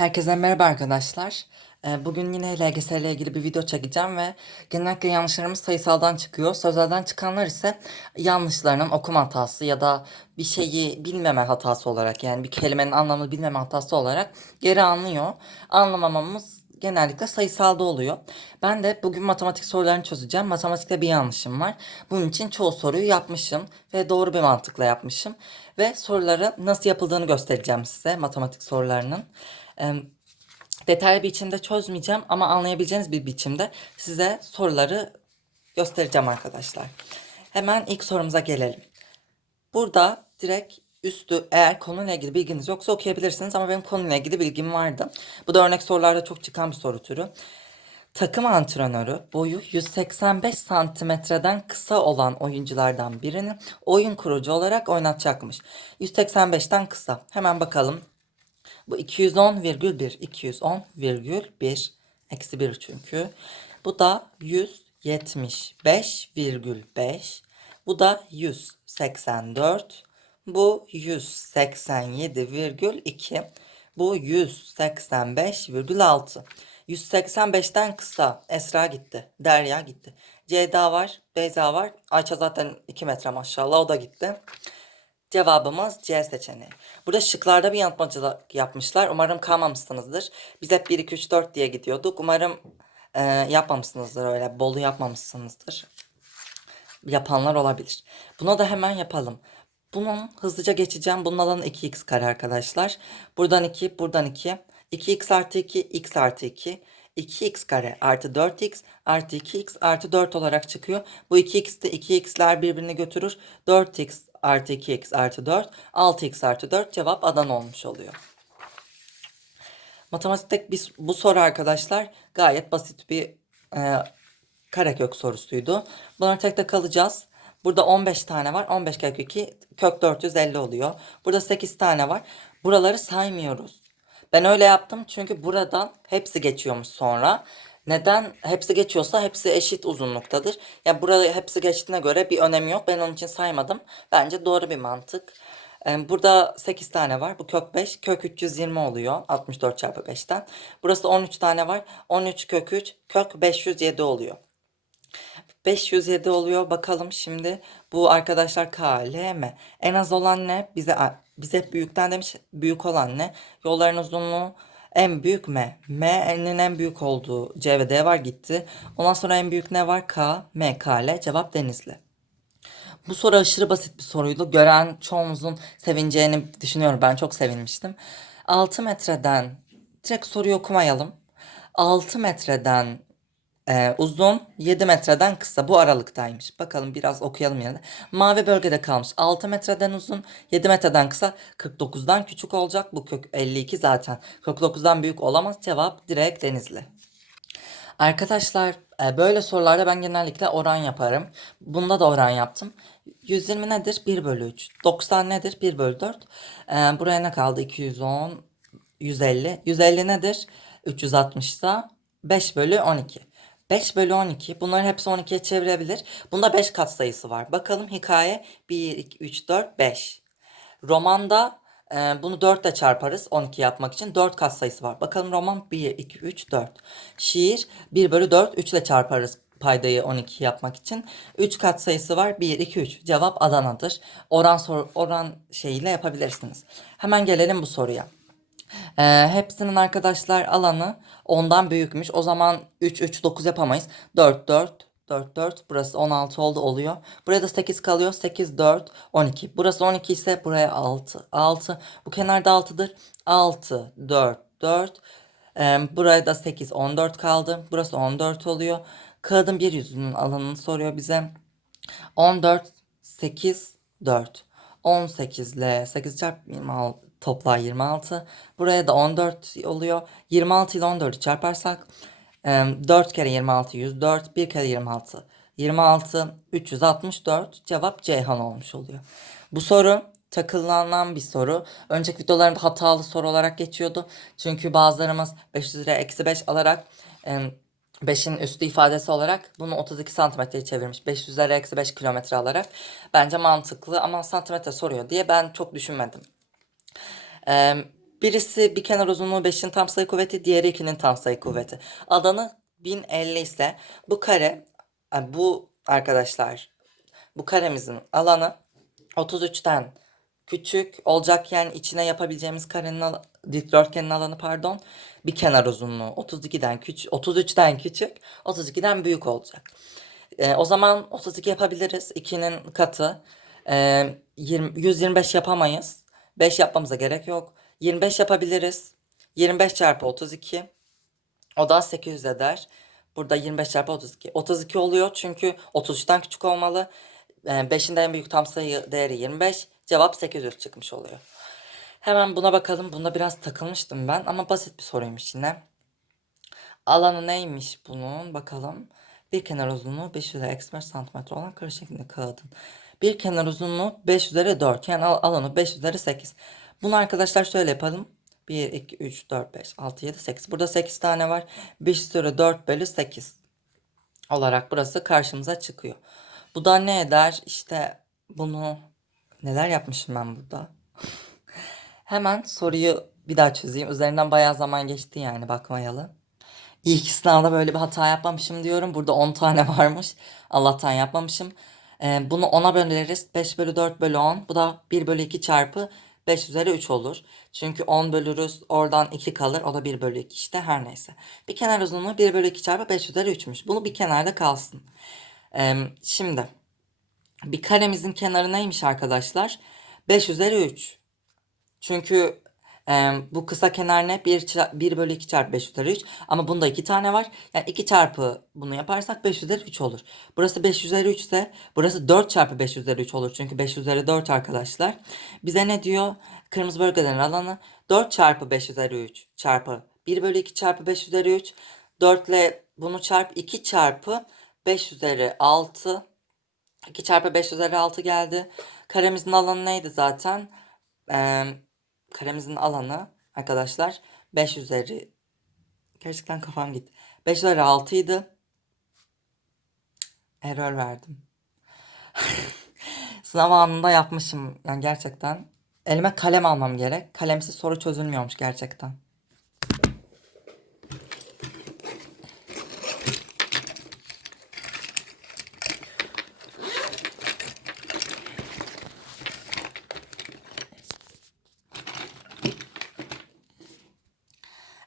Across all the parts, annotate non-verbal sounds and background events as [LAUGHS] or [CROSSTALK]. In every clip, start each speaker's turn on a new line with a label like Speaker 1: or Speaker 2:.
Speaker 1: Herkese merhaba arkadaşlar. Ee, Bugün yine LGS ile ilgili bir video çekeceğim ve genellikle yanlışlarımız sayısaldan çıkıyor. Sözelden çıkanlar ise yanlışlarının okuma hatası ya da bir şeyi bilmeme hatası olarak yani bir kelimenin anlamını bilmeme hatası olarak geri anlıyor. Anlamamamız genellikle sayısalda oluyor. Ben de bugün matematik sorularını çözeceğim. Matematikte bir yanlışım var. Bunun için çoğu soruyu yapmışım ve doğru bir mantıkla yapmışım. Ve soruları nasıl yapıldığını göstereceğim size matematik sorularının. Detaylı bir biçimde çözmeyeceğim ama anlayabileceğiniz bir biçimde size soruları göstereceğim arkadaşlar. Hemen ilk sorumuza gelelim. Burada direkt üstü eğer konuyla ilgili bilginiz yoksa okuyabilirsiniz ama benim konuyla ilgili bilgim vardı. Bu da örnek sorularda çok çıkan bir soru türü. Takım antrenörü boyu 185 santimetreden kısa olan oyunculardan birini oyun kurucu olarak oynatacakmış. 185'ten kısa. Hemen bakalım. Bu 210,1. 210,1. Eksi 1 çünkü. Bu da 175,5. Bu da 184. Bu 187,2. Bu 185,6. 185'ten kısa Esra gitti. Derya gitti. Ceyda var. Beyza var. Ayça zaten 2 metre maşallah o da gitti. Cevabımız C seçeneği. Burada şıklarda bir yanıltmacılık yapmışlar. Umarım kalmamışsınızdır. Biz hep 1, 2, 3, 4 diye gidiyorduk. Umarım e, yapmamışsınızdır öyle. Bolu yapmamışsınızdır. Yapanlar olabilir. Buna da hemen yapalım. Bunun hızlıca geçeceğim. Bunun alanı 2x kare arkadaşlar. Buradan 2, buradan 2. 2x artı 2, x artı 2. 2x kare artı 4x artı 2x artı 4 olarak çıkıyor. Bu 2x de 2x'ler birbirini götürür. 4x artı 2x artı 4, 6x artı 4 cevap Adana olmuş oluyor. Matematikte biz, bu soru arkadaşlar gayet basit bir e, karekök sorusuydu. Bunları tek tek alacağız. Burada 15 tane var. 15 kök 2 kök 450 oluyor. Burada 8 tane var. Buraları saymıyoruz. Ben öyle yaptım çünkü buradan hepsi geçiyormuş sonra. Neden hepsi geçiyorsa hepsi eşit uzunluktadır. Ya burada hepsi geçtiğine göre bir önemi yok. Ben onun için saymadım. Bence doğru bir mantık. Ee, Burada 8 tane var. Bu kök 5. Kök 320 oluyor. 64 çarpı 5'ten. Burası 13 tane var. 13 kök 3. Kök 507 oluyor. 507 oluyor. Bakalım şimdi bu arkadaşlar K, L, M. En az olan ne? Bize bize büyükten demiş. Büyük olan ne? Yolların uzunluğu en büyük M. M'nin en büyük olduğu C ve D var gitti. Ondan sonra en büyük ne var? K, M, K, L. Cevap Denizli. Bu soru aşırı basit bir soruydu. Gören çoğumuzun sevineceğini düşünüyorum. Ben çok sevinmiştim. 6 metreden direkt soruyu okumayalım. 6 metreden ee, uzun 7 metreden kısa bu aralıktaymış. Bakalım biraz okuyalım yine. Mavi bölgede kalmış. 6 metreden uzun 7 metreden kısa 49'dan küçük olacak. Bu kök 52 zaten. 49'dan büyük olamaz. Cevap direkt denizli. Arkadaşlar e, böyle sorularda ben genellikle oran yaparım. Bunda da oran yaptım. 120 nedir? 1 bölü 3. 90 nedir? 1 bölü 4. Ee, buraya ne kaldı? 210, 150. 150 nedir? 360 da 5 bölü 12. 5 bölü 12. Bunların hepsi 12'ye çevirebilir. Bunda 5 katsayısı var. Bakalım hikaye 1, 2, 3, 4, 5. Romanda e, bunu 4 ile çarparız 12 yapmak için. 4 katsayısı var. Bakalım roman 1, 2, 3, 4. Şiir 1 bölü 4, 3 ile çarparız paydayı 12 yapmak için. 3 katsayısı var. 1, 2, 3. Cevap Adana'dır. Oran, sor, oran şeyiyle yapabilirsiniz. Hemen gelelim bu soruya. Ee, hepsinin arkadaşlar alanı ondan büyükmüş. O zaman 3 3 9 yapamayız. 4 4 4 4 burası 16 oldu oluyor. Buraya da 8 kalıyor. 8 4 12. Burası 12 ise buraya 6 6. Bu kenarda 6'dır. 6 4 4. Ee, buraya da 8 14 kaldı. Burası 14 oluyor. Kağıdın bir yüzünün alanını soruyor bize. 14 8 4. 18 ile 8 çarpı 26 toplar 26. Buraya da 14 oluyor. 26 ile 14'ü çarparsak 4 kere 26 104. 1 kere 26 26 364. Cevap Ceyhan olmuş oluyor. Bu soru takılanan bir soru. Önceki videolarımda hatalı soru olarak geçiyordu. Çünkü bazılarımız 500 lira eksi 5 alarak 5'in üstü ifadesi olarak bunu 32 santimetreye çevirmiş. 500 lira eksi 5 kilometre alarak. Bence mantıklı ama santimetre soruyor diye ben çok düşünmedim. Ee, Birisi bir kenar uzunluğu 5'in tam sayı kuvveti, diğeri 2'nin tam sayı kuvveti. Alanı 1050 ise bu kare, e, bu arkadaşlar, bu karemizin alanı 33'ten küçük olacak yani içine yapabileceğimiz karenin al- dikdörtgenin alanı pardon bir kenar uzunluğu 32'den küçük 33'ten küçük 32'den büyük olacak. Ee, o zaman 32 yapabiliriz. 2'nin katı. Ee, 20, 125 yapamayız. 5 yapmamıza gerek yok. 25 yapabiliriz. 25 çarpı 32. O da 800 eder. Burada 25 çarpı 32. 32 oluyor çünkü 33'ten küçük olmalı. 5'in de en büyük tam sayı değeri 25. Cevap 800 çıkmış oluyor. Hemen buna bakalım. Bunda biraz takılmıştım ben ama basit bir soruymuş yine. Alanı neymiş bunun? Bakalım. Bir kenar uzunluğu 5 üzeri eksi 5 santimetre olan kare şeklinde kağıdın. Bir kenar uzunluğu 5 üzeri 4. Yani al- alanı 5 üzeri 8. Bunu arkadaşlar şöyle yapalım. 1, 2, 3, 4, 5, 6, 7, 8. Burada 8 tane var. 5 üzeri 4 bölü 8 olarak burası karşımıza çıkıyor. Bu da ne eder? İşte bunu neler yapmışım ben burada? [LAUGHS] Hemen soruyu bir daha çözeyim. Üzerinden bayağı zaman geçti yani bakmayalı. İlk sınavda böyle bir hata yapmamışım diyorum. Burada 10 tane [LAUGHS] varmış. Allah'tan yapmamışım. Ee, bunu 10'a böleriz. 5 bölü 4 bölü 10. Bu da 1 bölü 2 çarpı 5 üzeri 3 olur. Çünkü 10 bölürüz. Oradan 2 kalır. O da 1 bölü 2 işte her neyse. Bir kenar uzunluğu 1 bölü 2 çarpı 5 üzeri 3'müş. Bunu bir kenarda kalsın. Ee, şimdi bir karemizin kenarı neymiş arkadaşlar? 5 üzeri 3. Çünkü bu kısa kenar ne? 1, 1 bölü 2 çarpı 5 üzeri 3. Ama bunda 2 tane var. Yani 2 çarpı bunu yaparsak 5 üzeri 3 olur. Burası 5 üzeri 3 ise burası 4 çarpı 5 üzeri 3 olur. Çünkü 5 üzeri 4 arkadaşlar. Bize ne diyor? Kırmızı bölgelerin alanı 4 çarpı 5 üzeri 3 çarpı 1 bölü 2 çarpı 5 üzeri 3. 4 ile bunu çarp 2 çarpı 5 üzeri 6. 2 çarpı 5 üzeri 6 geldi. Karemizin alanı neydi zaten? Ee, karemizin alanı arkadaşlar 5 üzeri gerçekten kafam gitti. 5 üzeri 6 idi. Error verdim. [LAUGHS] Sınav anında yapmışım. Yani gerçekten. Elime kalem almam gerek. Kalemsiz soru çözülmüyormuş gerçekten.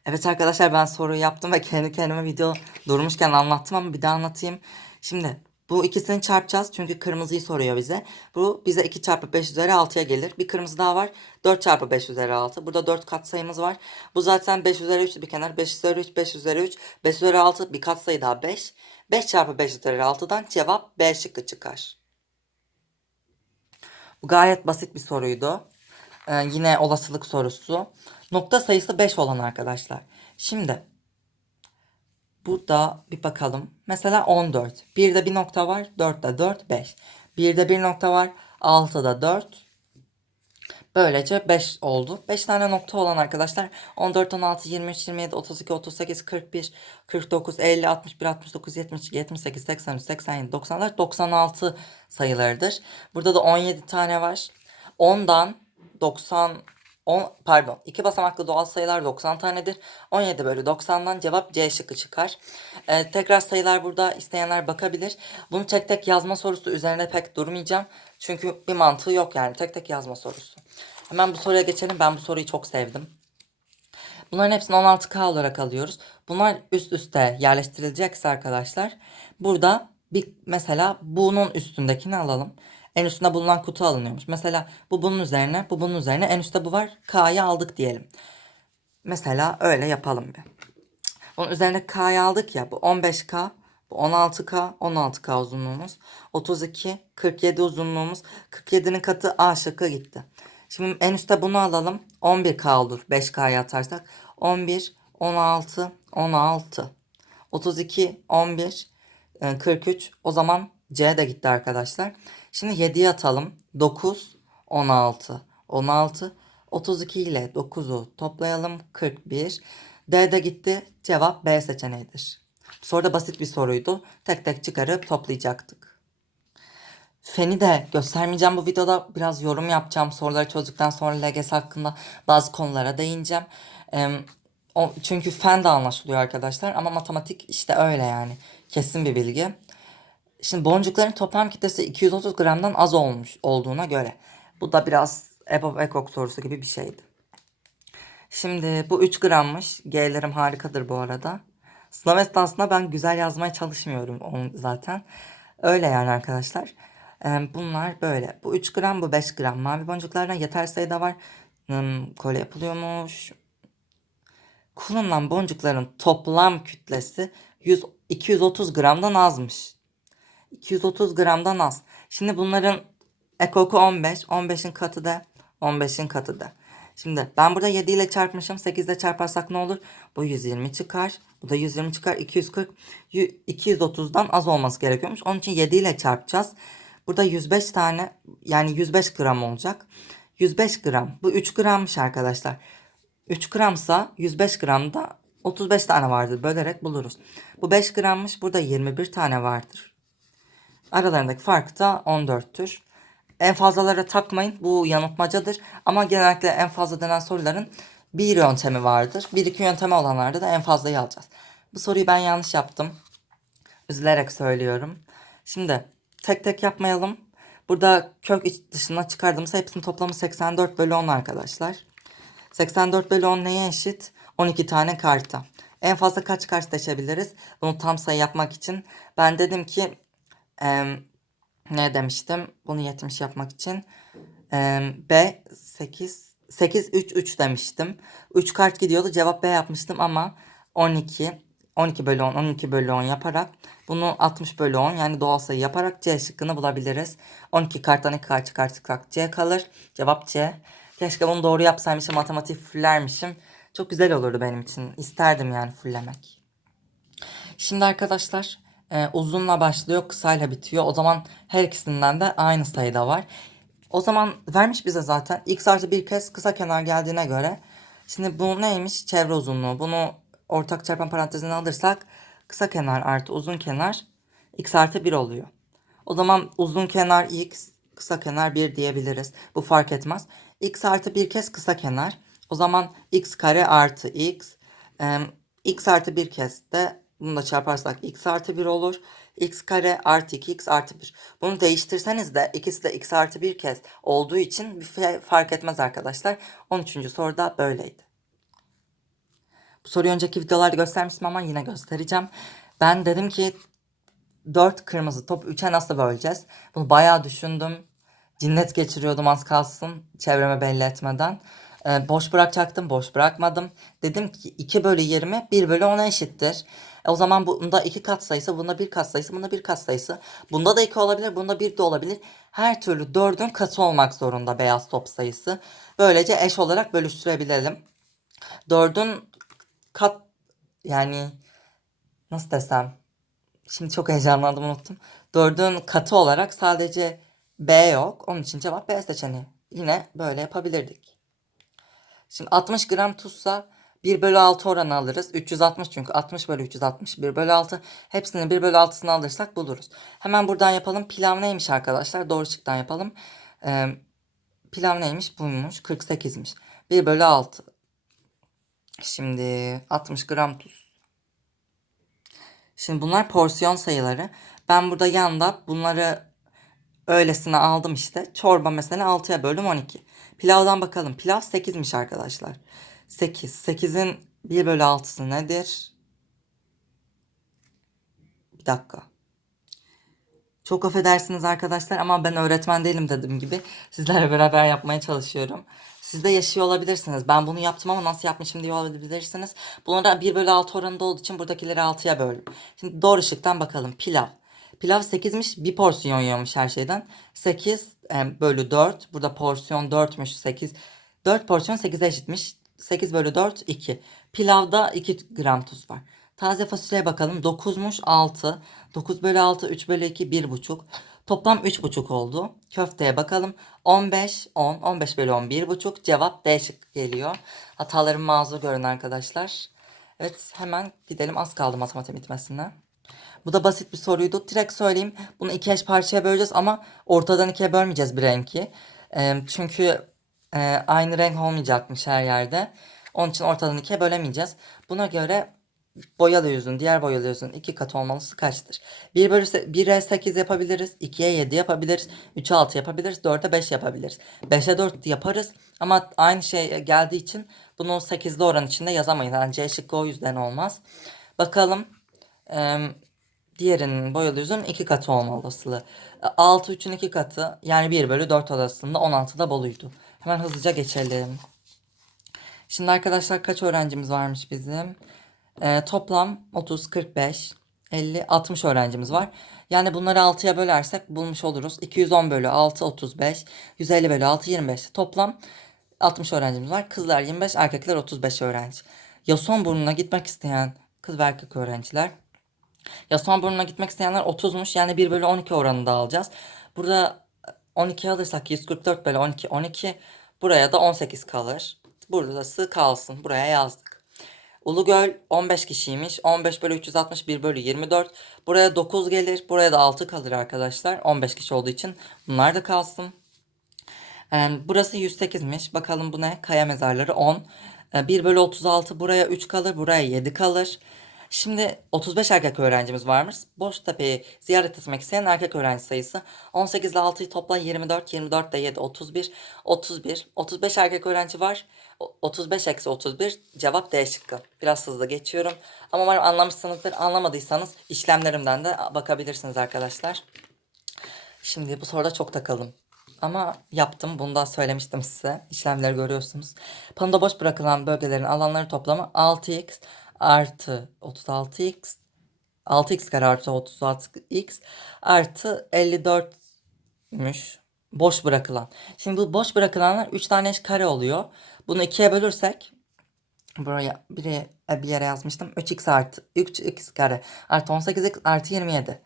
Speaker 1: Evet arkadaşlar ben soruyu yaptım ve kendi kendime video durmuşken anlattım ama bir daha anlatayım. Şimdi bu ikisini çarpacağız çünkü kırmızıyı soruyor bize. Bu bize 2 çarpı 5 üzeri 6'ya gelir. Bir kırmızı daha var. 4 çarpı 5 üzeri 6. Burada 4 katsayımız var. Bu zaten 5 üzeri 3 bir kenar. 5 üzeri 3, 5 üzeri 3, 5 üzeri 6 bir katsayı daha 5. 5 çarpı 5 üzeri 6'dan cevap B şıkkı çıkar. Bu gayet basit bir soruydu. Ee, yine olasılık sorusu. Nokta sayısı 5 olan arkadaşlar. Şimdi burada bir bakalım. Mesela 14. 1'de bir nokta var. 4'te 4, 5. 1'de bir nokta var. 6'da 4. Böylece 5 oldu. 5 tane nokta olan arkadaşlar 14, 16, 23, 27, 32, 38, 41, 49, 50, 61, 69, 70, 78, 83, 87, 94, 96 sayılarıdır. Burada da 17 tane var. 10'dan 90 10 pardon 2 basamaklı doğal sayılar 90 tanedir. 17 bölü 90'dan cevap C şıkkı çıkar. Ee, tekrar sayılar burada isteyenler bakabilir. Bunu tek tek yazma sorusu üzerine pek durmayacağım. Çünkü bir mantığı yok yani tek tek yazma sorusu. Hemen bu soruya geçelim. Ben bu soruyu çok sevdim. Bunların hepsini 16K olarak alıyoruz. Bunlar üst üste yerleştirilecekse arkadaşlar burada bir mesela bunun üstündekini alalım. En üstünde bulunan kutu alınıyormuş. Mesela bu bunun üzerine, bu bunun üzerine, en üstte bu var. K'yı aldık diyelim. Mesela öyle yapalım bir. Bunun üzerine K'yı aldık ya. Bu 15K, bu 16K, 16K uzunluğumuz. 32, 47 uzunluğumuz. 47'nin katı A şıkkı gitti. Şimdi en üstte bunu alalım. 11K olur 5K'ya atarsak. 11, 16, 16. 32, 11, e, 43. O zaman C de gitti arkadaşlar. Şimdi 7'ye atalım. 9, 16, 16. 32 ile 9'u toplayalım. 41. D de gitti. Cevap B seçeneğidir. Soru da basit bir soruydu. Tek tek çıkarıp toplayacaktık. Feni de göstermeyeceğim bu videoda. Biraz yorum yapacağım. Soruları çözdükten sonra LGS hakkında bazı konulara değineceğim. Çünkü fen de anlaşılıyor arkadaşlar ama matematik işte öyle yani. Kesin bir bilgi. Şimdi boncukların toplam kitlesi 230 gramdan az olmuş olduğuna göre. Bu da biraz EBOB ekok sorusu gibi bir şeydi. Şimdi bu 3 grammış. G'lerim harikadır bu arada. Sınav esnasında ben güzel yazmaya çalışmıyorum onu zaten. Öyle yani arkadaşlar. Bunlar böyle. Bu 3 gram bu 5 gram. Mavi boncuklardan yeter sayıda var. Kolye yapılıyormuş. Kullanılan boncukların toplam kütlesi 100, 230 gramdan azmış. 230 gramdan az. Şimdi bunların ekoku 15. 15'in katı da 15'in katı da. Şimdi ben burada 7 ile çarpmışım. 8 ile çarparsak ne olur? Bu 120 çıkar. Bu da 120 çıkar. 240. 230'dan az olması gerekiyormuş. Onun için 7 ile çarpacağız. Burada 105 tane yani 105 gram olacak. 105 gram. Bu 3 grammış arkadaşlar. 3 gramsa 105 gramda 35 tane vardır. Bölerek buluruz. Bu 5 grammış. Burada 21 tane vardır. Aralarındaki fark da 14'tür. En fazlalara takmayın. Bu yanıltmacadır. Ama genellikle en fazla denen soruların bir yöntemi vardır. Bir iki yöntemi olanlarda da en fazlayı alacağız. Bu soruyu ben yanlış yaptım. Üzülerek söylüyorum. Şimdi tek tek yapmayalım. Burada kök iç dışına çıkardığımız hepsinin toplamı 84 bölü 10 arkadaşlar. 84 bölü 10 neye eşit? 12 tane karta. En fazla kaç kart seçebiliriz? Bunu tam sayı yapmak için. Ben dedim ki em, ne demiştim? Bunu 70 yapmak için. Em, B 8 8 3 3 demiştim. 3 kart gidiyordu. Cevap B yapmıştım ama 12 12 bölü 10 12 bölü 10 yaparak bunu 60 bölü 10 yani doğal sayı yaparak C şıkkını bulabiliriz. 12 karttan 2 kart çıkartırsak C kalır. Cevap C. Keşke bunu doğru yapsaymışım matematik fullermişim. Çok güzel olurdu benim için. İsterdim yani fullemek. Şimdi arkadaşlar e, uzunla başlıyor kısayla bitiyor. O zaman her ikisinden de aynı sayıda var. O zaman vermiş bize zaten x artı bir kez kısa kenar geldiğine göre. Şimdi bu neymiş? Çevre uzunluğu. Bunu ortak çarpan parantezine alırsak kısa kenar artı uzun kenar x artı 1 oluyor. O zaman uzun kenar x, kısa kenar 1 diyebiliriz. Bu fark etmez. x artı bir kez kısa kenar. O zaman x kare artı x. e, x artı bir kez de bunu da çarparsak x artı 1 olur. x kare artı 2 x artı 1. Bunu değiştirseniz de ikisi de x artı 1 kez olduğu için bir fark etmez arkadaşlar. 13. soruda böyleydi. Bu soruyu önceki videolarda göstermiştim ama yine göstereceğim. Ben dedim ki 4 kırmızı top 3'e nasıl böleceğiz? Bunu bayağı düşündüm. Cinnet geçiriyordum az kalsın çevreme belli etmeden. Ee, boş bırakacaktım, boş bırakmadım. Dedim ki 2 bölü 20 1 bölü 10'a eşittir. E, o zaman bunda 2 kat sayısı, bunda 1 kat sayısı, bunda 1 kat sayısı. Bunda da 2 olabilir, bunda 1 de olabilir. Her türlü 4'ün katı olmak zorunda beyaz top sayısı. Böylece eş olarak bölüştürebilelim. 4'ün kat yani nasıl desem Şimdi çok heyecanlandım unuttum. Dördün katı olarak sadece B yok. Onun için cevap B seçeneği. Yine böyle yapabilirdik. Şimdi 60 gram tuzsa 1 bölü 6 oranı alırız. 360 çünkü 60 bölü 360 1 bölü 6. Hepsinin 1 bölü 6'sını alırsak buluruz. Hemen buradan yapalım. Pilav neymiş arkadaşlar? Doğru şıktan yapalım. Ee, pilav neymiş? Buymuş. 48'miş. 1 bölü 6. Şimdi 60 gram tuz. Şimdi bunlar porsiyon sayıları. Ben burada yanda bunları öylesine aldım işte. Çorba mesela 6'ya böldüm 12. Pilavdan bakalım. Pilav 8'miş arkadaşlar. 8. 8'in 1 bölü 6'sı nedir? Bir dakika. Çok affedersiniz arkadaşlar ama ben öğretmen değilim dediğim gibi. Sizlerle beraber yapmaya çalışıyorum. Siz de yaşıyor olabilirsiniz. Ben bunu yaptım ama nasıl yapmışım diye olabilirsiniz. Bunlara 1 bölü 6 oranında olduğu için buradakileri 6'ya böldüm. Şimdi doğru şıktan bakalım. Pilav. Pilav 8'miş. Bir porsiyon yiyormuş her şeyden. 8 e, bölü 4. Burada porsiyon 4'müş 8. 4 porsiyon 8'e eşitmiş. 8 bölü 4 2. Pilavda 2 gram tuz var. Taze fasulyeye bakalım. 9'muş 6. 9 bölü 6 3 bölü 2 1,5. Toplam 3,5 oldu. Köfteye bakalım. 15 10. 15 bölü 10 1,5. Cevap D şıkkı geliyor. Hatalarım mazur görün arkadaşlar. Evet hemen gidelim. Az kaldı matematik bitmesine. Bu da basit bir soruydu. Direkt söyleyeyim. Bunu iki eş parçaya böleceğiz ama ortadan ikiye bölmeyeceğiz bir renki. Çünkü e, aynı renk olmayacakmış her yerde. Onun için ortadan ikiye bölemeyeceğiz. Buna göre boyalı yüzün, diğer boyalı yüzün iki katı olmalısı kaçtır? 1 bölü 1'e 8 yapabiliriz. 2'ye 7 yapabiliriz. 3'e 6 yapabiliriz. 4'e 5 yapabiliriz. 5'e 4 yaparız. Ama aynı şey geldiği için bunu 8'li oran içinde yazamayız. Yani C şıkkı o yüzden olmaz. Bakalım. Eee Diğerinin boyalı yüzün iki katı olma olasılığı. 6 3'ün iki katı yani 1 bölü 4 olasılığında 16'da boluydu. Hemen hızlıca geçelim. Şimdi arkadaşlar kaç öğrencimiz varmış bizim? Ee, toplam 30, 45, 50, 60 öğrencimiz var. Yani bunları 6'ya bölersek bulmuş oluruz. 210 bölü 6, 35. 150 bölü 6, 25. Toplam 60 öğrencimiz var. Kızlar 25, erkekler 35 öğrenci. Yasonburnu'na gitmek isteyen kız ve erkek öğrenciler Yasonburnu'na gitmek isteyenler 30'muş. Yani 1 bölü 12 oranında alacağız. Burada 12 alırsak 144 bölü 12 12. Buraya da 18 kalır. Burası kalsın. Buraya yazdık. Ulugöl 15 kişiymiş. 15 bölü 360 1 bölü 24. Buraya 9 gelir. Buraya da 6 kalır arkadaşlar. 15 kişi olduğu için bunlar da kalsın. Burası 108'miş. Bakalım bu ne? Kaya mezarları 10. Ee, 1 bölü 36 buraya 3 kalır. Buraya 7 kalır. Şimdi 35 erkek öğrencimiz varmış. Boştepe'yi ziyaret etmek isteyen erkek öğrenci sayısı 18 ile 6'yı topla 24, 24 ile 7 31, 31. 35 erkek öğrenci var. O- 35 eksi 31 cevap D şıkkı. Biraz hızlı geçiyorum. Ama umarım anlamışsınızdır. Anlamadıysanız işlemlerimden de bakabilirsiniz arkadaşlar. Şimdi bu soruda çok takıldım. Ama yaptım. Bunu da söylemiştim size. İşlemleri görüyorsunuz. Panoda boş bırakılan bölgelerin alanları toplamı 6x artı 36x 6x kare artı 36x artı 54'müş. Boş bırakılan. Şimdi bu boş bırakılanlar 3 tane eş kare oluyor. Bunu ikiye bölürsek buraya biri bir yere yazmıştım. 3x artı 3x kare artı 18x artı 27.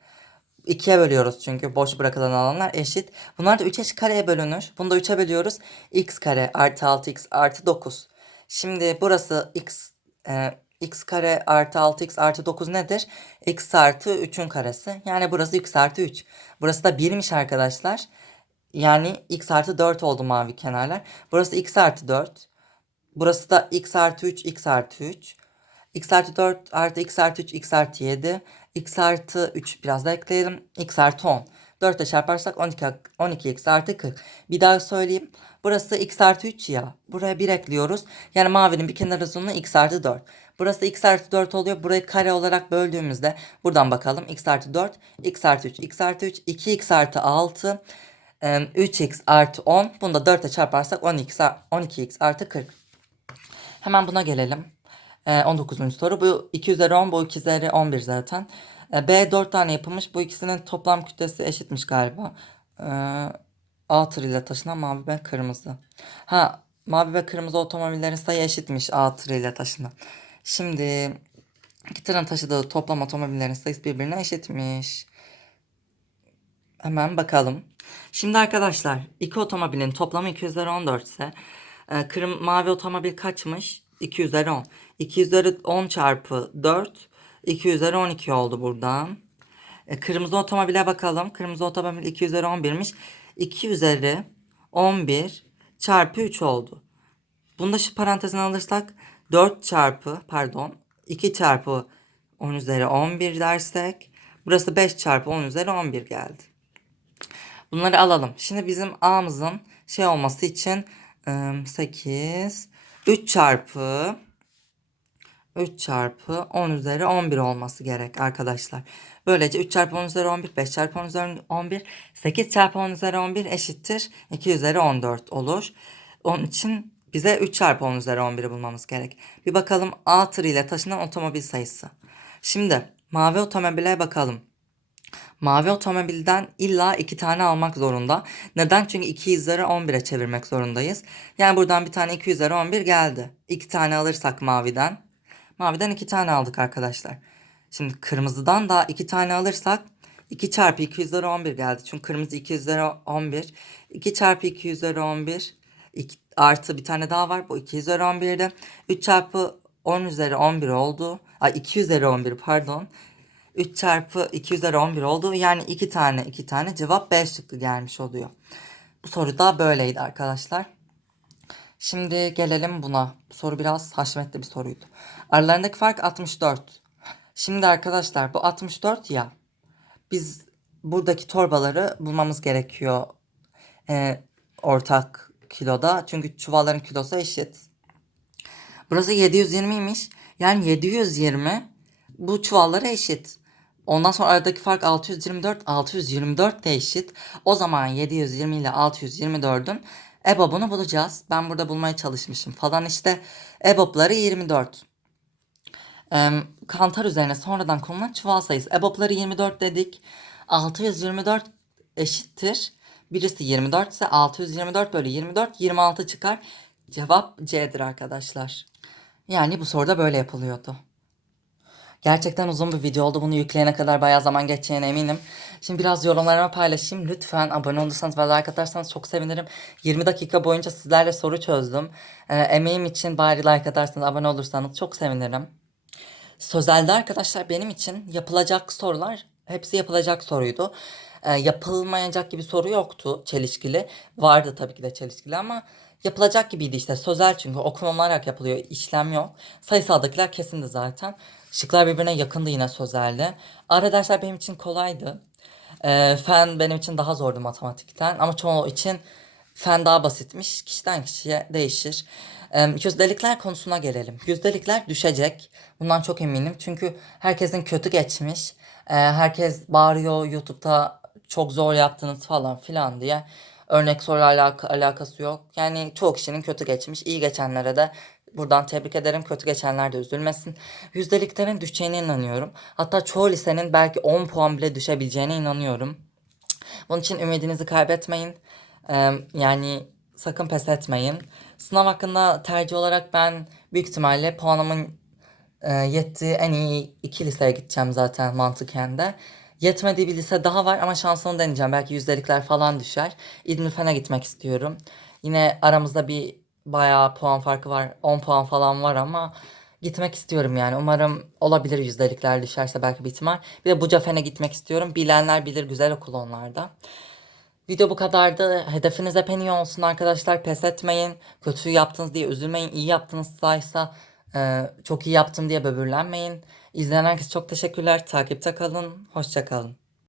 Speaker 1: 2'ye bölüyoruz çünkü boş bırakılan alanlar eşit. Bunlar da 3 eş kareye bölünür. Bunu da 3'e bölüyoruz. x kare artı 6x artı 9. Şimdi burası x e, x kare artı 6x artı 9 nedir? x artı 3'ün karesi. Yani burası x artı 3. Burası da 1'miş arkadaşlar. Yani x artı 4 oldu mavi kenarlar. Burası x artı 4. Burası da x artı 3, x artı 3. x artı 4 artı x artı 3, x artı 7. x artı 3 biraz da ekleyelim. x artı 10. 4 ile çarparsak 12, 12x artı 40. Bir daha söyleyeyim. Burası x artı 3 ya. Buraya 1 ekliyoruz. Yani mavinin bir kenar uzunluğu x artı 4. Burası x artı 4 oluyor. Burayı kare olarak böldüğümüzde buradan bakalım. x artı 4, x artı 3, x artı 3, 2x artı 6, 3x artı 10. Bunu da 4 ile çarparsak 12x, 12x artı 40. Hemen buna gelelim. Ee, 19. soru. Bu 2 üzeri 10, bu 2 üzeri 11 zaten. Ee, B 4 tane yapılmış. Bu ikisinin toplam kütlesi eşitmiş galiba. Ee, A tır ile taşınan mavi ve kırmızı. Ha mavi ve kırmızı otomobillerin sayı eşitmiş A tır ile taşınan. Şimdi iki tırın taşıdığı toplam otomobillerin sayısı birbirine eşitmiş. Hemen bakalım. Şimdi arkadaşlar iki otomobilin toplamı 2 üzeri 14 ise e, kırm mavi otomobil kaçmış? 2 üzeri 10. 2 üzeri 10 çarpı 4 2 üzeri 12 oldu buradan. E, kırmızı otomobile bakalım. Kırmızı otomobil 2 üzeri 11'miş. 2 üzeri 11 çarpı 3 oldu. Bunu da şu parantezine alırsak 4 çarpı pardon 2 çarpı 10 üzeri 11 dersek burası 5 çarpı 10 üzeri 11 geldi. Bunları alalım. Şimdi bizim A'mızın şey olması için ıı, 8 3 çarpı 3 çarpı 10 üzeri 11 olması gerek arkadaşlar. Böylece 3 çarpı 10 üzeri 11, 5 çarpı 10 üzeri 11, 8 çarpı 10 üzeri 11 eşittir 2 üzeri 14 olur. Onun için bize 3 çarpı 10 üzeri 11'i bulmamız gerek. Bir bakalım A tır ile taşınan otomobil sayısı. Şimdi mavi otomobile bakalım. Mavi otomobilden illa iki tane almak zorunda. Neden? Çünkü 2 üzeri 11'e çevirmek zorundayız. Yani buradan bir tane 2 üzeri 11 geldi. İki tane alırsak maviden. Maviden iki tane aldık arkadaşlar. Şimdi kırmızıdan da iki tane alırsak 2 çarpı 2 üzeri 11 geldi. Çünkü kırmızı 2 üzeri 11. 2 çarpı 2 üzeri 11. 2, artı bir tane daha var. Bu 2 üzeri 11'de. 3 çarpı 10 üzeri 11 oldu. Ay 2 üzeri 11 pardon. 3 çarpı 2 üzeri 11 oldu. Yani 2 tane 2 tane cevap B şıkkı gelmiş oluyor. Bu soru da böyleydi arkadaşlar. Şimdi gelelim buna. Bu soru biraz haşmetli bir soruydu. Aralarındaki fark 64. Şimdi arkadaşlar bu 64 ya. Biz buradaki torbaları bulmamız gerekiyor. Ee, ortak kiloda. Çünkü çuvalların kilosu eşit. Burası 720'ymiş. Yani 720 bu çuvallara eşit. Ondan sonra aradaki fark 624. 624 de eşit. O zaman 720 ile 624'ün EBOB'unu bulacağız. Ben burada bulmaya çalışmışım falan işte. EBOB'ları 24. Em, kantar üzerine sonradan konulan çuval sayısı. EBOB'ları 24 dedik. 624 eşittir. Birisi 24 ise 624 bölü 24 26 çıkar. Cevap C'dir arkadaşlar. Yani bu soruda böyle yapılıyordu. Gerçekten uzun bir video oldu. Bunu yükleyene kadar bayağı zaman geçeceğine eminim. Şimdi biraz yorumlarıma paylaşayım. Lütfen abone olursanız ve like atarsanız çok sevinirim. 20 dakika boyunca sizlerle soru çözdüm. Ee, emeğim için bari like atarsanız, abone olursanız çok sevinirim. Sözelde arkadaşlar benim için yapılacak sorular hepsi yapılacak soruydu. Ee, yapılmayacak gibi soru yoktu çelişkili. Vardı tabii ki de çelişkili ama yapılacak gibiydi işte. Sözel çünkü okunularak yapılıyor. işlem yok. Sayısaldakiler kesindi zaten. Şıklar birbirine yakındı yine sözelde. Arkadaşlar benim için kolaydı. Ee, fen benim için daha zordu matematikten ama çoğu için fen daha basitmiş. Kişiden kişiye değişir. Ee, yüzdelikler konusuna gelelim. Yüzdelikler düşecek. Bundan çok eminim. Çünkü herkesin kötü geçmiş. Ee, herkes bağırıyor YouTube'da çok zor yaptınız falan filan diye. Örnek soru alaka, alakası yok. Yani çoğu kişinin kötü geçmiş. İyi geçenlere de buradan tebrik ederim. Kötü geçenler de üzülmesin. Yüzdeliklerin düşeceğine inanıyorum. Hatta çoğu lisenin belki 10 puan bile düşebileceğine inanıyorum. Bunun için ümidinizi kaybetmeyin. Ee, yani sakın pes etmeyin. Sınav hakkında tercih olarak ben büyük ihtimalle puanımın e, yettiği en iyi iki liseye gideceğim zaten mantıken de. Yetmediği bir lise daha var ama şansımı deneyeceğim. Belki yüzdelikler falan düşer. İdnül Fen'e gitmek istiyorum. Yine aramızda bir bayağı puan farkı var. 10 puan falan var ama gitmek istiyorum yani. Umarım olabilir yüzdelikler düşerse belki bir ihtimal. Bir de Buca Fen'e gitmek istiyorum. Bilenler bilir güzel okul onlarda. Video bu kadardı. Hedefiniz hep en iyi olsun arkadaşlar. Pes etmeyin. Kötü yaptınız diye üzülmeyin. İyi yaptınızsa e, çok iyi yaptım diye böbürlenmeyin. İzleyen herkese çok teşekkürler. Takipte kalın. Hoşça kalın.